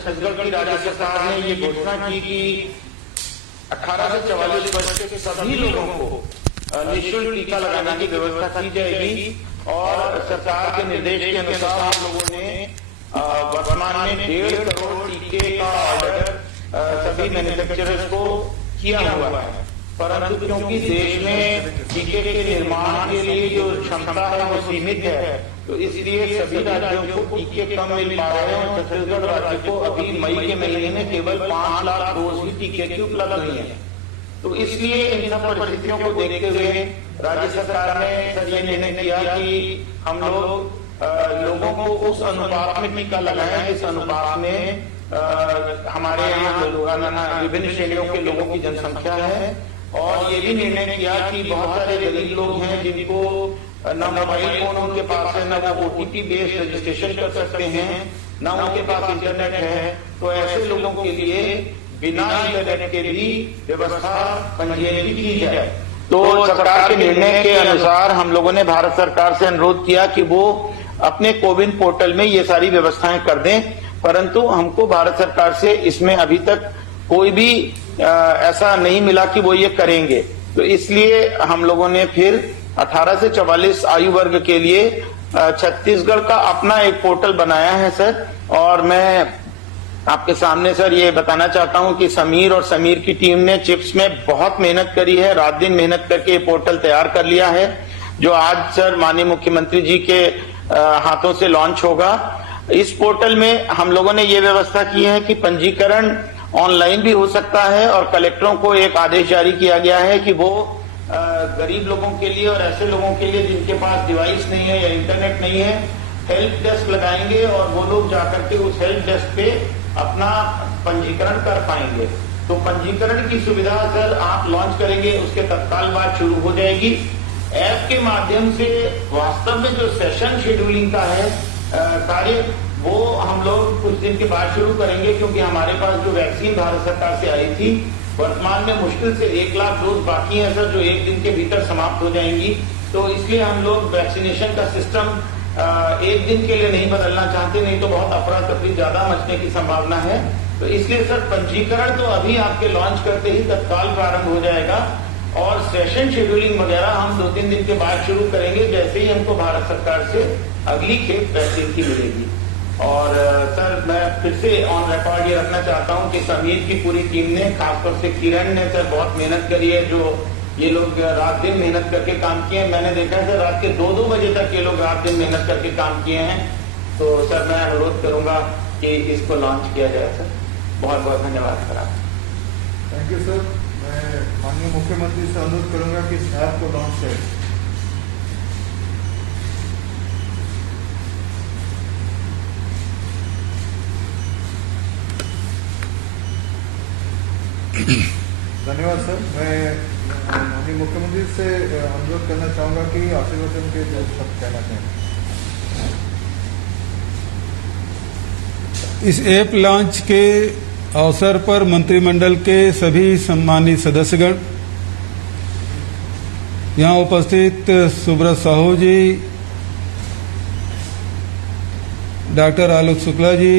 छत्तीसगढ़ की राज्य सरकार ने ये घोषणा की कि 18 से 44 वर्ष के सभी लोगों को निःशुल्क टीका लगाने की व्यवस्था की जाएगी और सरकार के निर्देश के अनुसार हम लोगों ने वर्तमान में 1.5 करोड़ टीके का ऑर्डर सभी मैन्युफैक्चरर्स को किया हुआ है। परंतु क्योंकि देश में टीके के निर्माण के लिए जो क्षमता है वो सीमित है, तो इसलिए सभी राज्यों को टीके कम मिल पा रहे हैं और छत्तीसगढ़ राज्य को अभी मई के महीने में केवल 5 लाख डोज ही टीके की उपलब्ध हुई है। तो इसलिए इन सब परिस्थितियों को देखते हुए राज्य सरकार ने ये निर्णय किया कि हम लोगों को उस अनुपात में टीका लगाएं जिस अनुपात में हमारे यहाँ विभिन्न श्रेणियों के लोगों की जनसंख्या है। और ये भी निर्णय किया कि बहुत सारे गरीब लोग हैं जिनको न मोबाइल फोन उनके पास है, न वो OTP बेस्ड रजिस्ट्रेशन कर सकते हैं, न उनके पास इंटरनेट है, तो ऐसे लोगों के लिए बिना इंटरनेट के भी व्यवस्था पंजीयन की जाए। तो सरकार के निर्णय के अनुसार हम लोगों ने भारत सरकार से अनुरोध किया कि वो अपने कोविन पोर्टल में ये सारी व्यवस्थाएं कर दें, परंतु हमको भारत सरकार से इसमें अभी तक कोई भी ऐसा नहीं मिला कि वो ये करेंगे। तो इसलिए हम लोगों ने फिर 18 से 44 आयु वर्ग के लिए छत्तीसगढ़ का अपना एक पोर्टल बनाया है सर। और मैं आपके सामने सर ये बताना चाहता हूं कि समीर और समीर की टीम ने चिप्स में बहुत मेहनत करी है, रात दिन मेहनत करके ये पोर्टल तैयार कर लिया है, जो आज सर माननीय मुख्यमंत्री जी के हाथों से लॉन्च होगा। इस पोर्टल में हम लोगों ने ये व्यवस्था की है कि पंजीकरण ऑनलाइन भी हो सकता है और कलेक्टरों को एक आदेश जारी किया गया है कि वो गरीब लोगों के लिए और ऐसे लोगों के लिए जिनके पास डिवाइस नहीं है या इंटरनेट नहीं है, हेल्प डेस्क लगाएंगे और वो लोग जाकर के उस हेल्प डेस्क पे अपना पंजीकरण कर पाएंगे। तो पंजीकरण की सुविधा सर आप लॉन्च करेंगे उसके तत्काल बाद शुरू हो जाएगी। ऐप के माध्यम से वास्तव में जो सेशन शेड्यूलिंग का है कार्य, वो हम लोग कुछ दिन के बाद शुरू करेंगे, क्योंकि हमारे पास जो वैक्सीन भारत सरकार से आई थी वर्तमान में मुश्किल से 1 लाख डोज बाकी है सर, जो 1 दिन के भीतर समाप्त हो जाएंगी। तो इसलिए हम लोग वैक्सीनेशन का सिस्टम 1 दिन के लिए नहीं बदलना चाहते, नहीं तो बहुत अफरा तफरी ज्यादा मचने की संभावना है। तो इसलिए सर पंजीकरण तो अभी आपके लॉन्च करते ही तत्काल प्रारंभ हो जाएगा और सेशन शेड्यूलिंग वगैरह हम 2-3 दिन के बाद शुरू करेंगे, जैसे ही हमको भारत सरकार से अगली खेप वैक्सीन की मिलेगी। और सर मैं फिर से ऑन रिकॉर्ड ये रखना चाहता हूं कि समीर की पूरी टीम ने, खासतौर से किरण ने सर बहुत मेहनत करी है, जो ये लोग रात दिन मेहनत करके काम किए हैं। मैंने देखा है सर रात के 2-2 बजे तक ये लोग रात दिन मेहनत करके काम किए हैं। तो सर मैं अनुरोध करूंगा कि इसको लॉन्च किया जाए सर। बहुत बहुत धन्यवाद सर आप। Thank you sir. मैं माननीय मुख्यमंत्री से अनुरोध करूंगा कि इस ऐप को लॉन्च करें। धन्यवाद सर। मैं माननीय मुख्यमंत्री से अनुरोध करना चाहूंगा कि आशीर्वचन के जो शब्द कहना चाहें। इस ऐप लॉन्च के अवसर पर मंत्रिमंडल के सभी सम्मानित सदस्यगण, यहाँ उपस्थित सुब्रत साहू जी, डॉक्टर आलोक शुक्ला जी,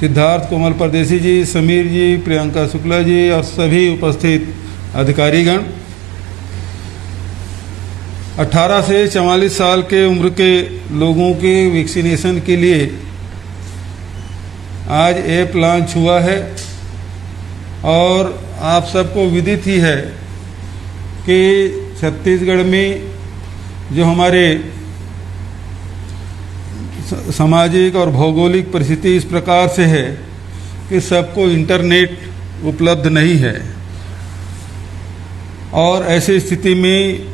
सिद्धार्थ कोमल परदेसी जी, समीर जी, प्रियंका शुक्ला जी और सभी उपस्थित अधिकारीगण, 18 से 44 साल के उम्र के लोगों के वैक्सीनेशन के लिए आज ऐप लॉन्च हुआ है। और आप सबको विदित ही है कि छत्तीसगढ़ में जो हमारे सामाजिक और भौगोलिक परिस्थिति इस प्रकार से है कि सबको इंटरनेट उपलब्ध नहीं है, और ऐसी स्थिति में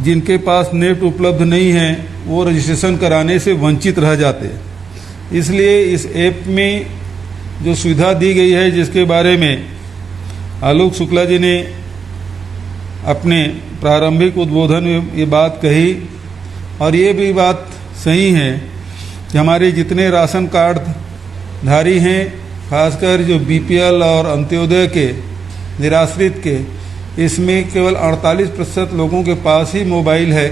जिनके पास नेट उपलब्ध नहीं है वो रजिस्ट्रेशन कराने से वंचित रह जाते हैं। इसलिए इस ऐप में जो सुविधा दी गई है, जिसके बारे में आलोक शुक्ला जी ने अपने प्रारंभिक उद्बोधन में ये बात कही, और ये भी बात सही है कि हमारे जितने राशन कार्ड धारी हैं, खासकर जो BPL और अंत्योदय के निराश्रित के, इसमें केवल 48% लोगों के पास ही मोबाइल है,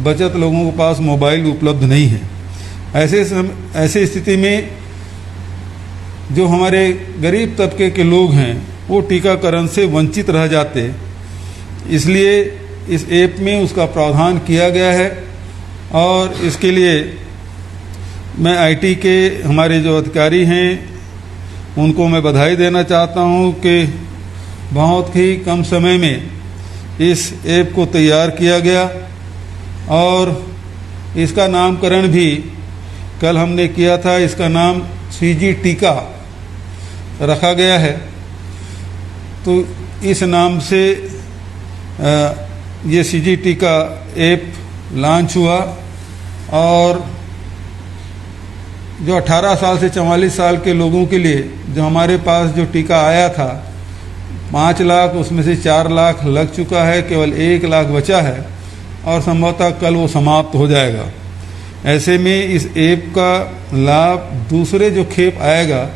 बचत लोगों के पास मोबाइल उपलब्ध नहीं है। ऐसी स्थिति में जो हमारे गरीब तबके के लोग हैं वो टीकाकरण से वंचित रह जाते। इसलिए इस ऐप में उसका प्रावधान किया गया है और इसके लिए मैं आईटी के हमारे जो अधिकारी हैं उनको मैं बधाई देना चाहता हूं कि बहुत ही कम समय में इस ऐप को तैयार किया गया और इसका नामकरण भी कल हमने किया था। इसका नाम सीजी टीका रखा गया है। तो इस नाम से ये सीजी टीका ऐप लॉन्च हुआ और जो 18 साल से 44 साल के लोगों के लिए जो हमारे पास जो टीका आया था 5 लाख, उसमें से 4 लाख लग चुका है, केवल 1 लाख बचा है और संभवतः कल वो समाप्त हो जाएगा। ऐसे में इस ऐप का लाभ दूसरे जो खेप आएगा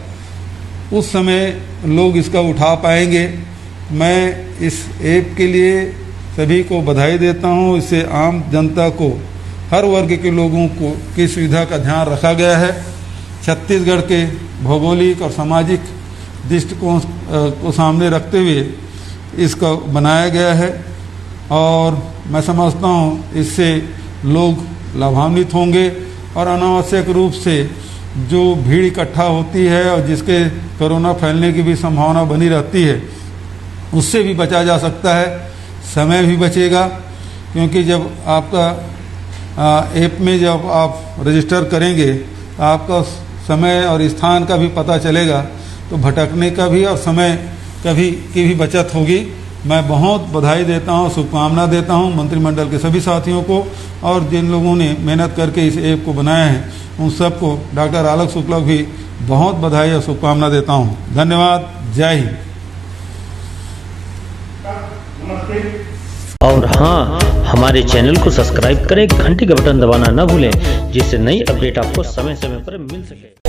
उस समय लोग इसका उठा पाएंगे। मैं इस ऐप के लिए सभी को बधाई देता हूँ। इससे आम जनता को, हर वर्ग के लोगों को की सुविधा का ध्यान रखा गया है। छत्तीसगढ़ के भौगोलिक और सामाजिक दृष्टिकोण को सामने रखते हुए इसका बनाया गया है और मैं समझता हूँ इससे लोग लाभान्वित होंगे और अनावश्यक रूप से जो भीड़ इकट्ठा होती है और जिसके कोरोना फैलने की भी संभावना बनी रहती है उससे भी बचा जा सकता है। समय भी बचेगा क्योंकि जब आपका ऐप में जब आप रजिस्टर करेंगे तो आपका समय और स्थान का भी पता चलेगा, तो भटकने का भी और समय की भी बचत होगी। मैं बहुत बधाई देता हूं, शुभकामना देता हूं मंत्रिमंडल के सभी साथियों को और जिन लोगों ने मेहनत करके इस ऐप को बनाया है उन सबको डॉक्टर आलोक शुक्ला को भी बहुत बधाई और शुभकामना देता हूं। धन्यवाद। जय हिंद। और हाँ, हमारे चैनल को सब्सक्राइब करें, घंटी का बटन दबाना न भूलें जिससे नई अपडेट आपको समय समय पर मिल सके।